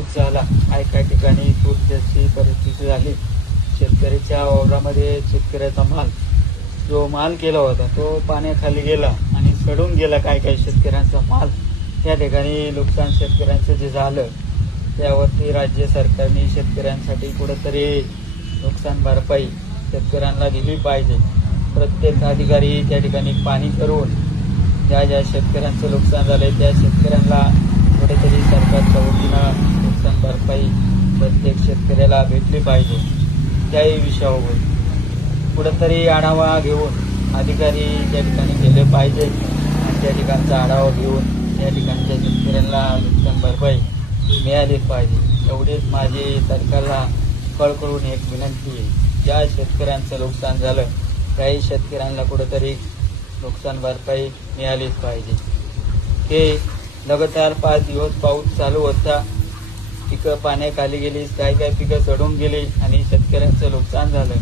पाऊस झाला, काही काही ठिकाणी पूरची परिस्थिती झाली. शेतकऱ्याच्या वावरामध्ये शेतकऱ्याचा जो माल केला होता तो पाण्याखाली गेला आणि सडून गेला. काही शेतकऱ्यांचा माल त्या ठिकाणी नुकसान शेतकऱ्यांचं जे झालं त्यावरती राज्य सरकारने शेतकऱ्यांसाठी कुठंतरी नुकसान भरपाई शेतकऱ्यांना दिली पाहिजे. प्रत्येक अधिकारी त्या ठिकाणी पाणी करून ज्या शेतकऱ्यांचं नुकसान झालंय त्या शेतकऱ्यांना कुठेतरी सरकारच्या वतीनं नुकसान भरपाई प्रत्येक शेतकऱ्याला भेटली पाहिजे. त्याही विषयावर कुठंतरी आढावा घेऊन अधिकारी त्या ठिकाणी गेले पाहिजे आणि त्या ठिकाणचा आढावा घेऊन त्या ठिकाणच्या शेतकऱ्यांना नुकसान भरपाई मिळालीच पाहिजे. एवढीच माझी सरकारला कळकळून एक विनंती आहे. ज्या शेतकऱ्यांचं नुकसान झालं त्याही शेतकऱ्यांना कुठंतरी नुकसान भरपाई मिळालीच पाहिजे. हे लगातार 5 दिवस पाऊस चालू होता, पिकं पाण्याखाली गेली, काही पिकं सडून गेली आणि शेतकऱ्यांचं नुकसान झालं.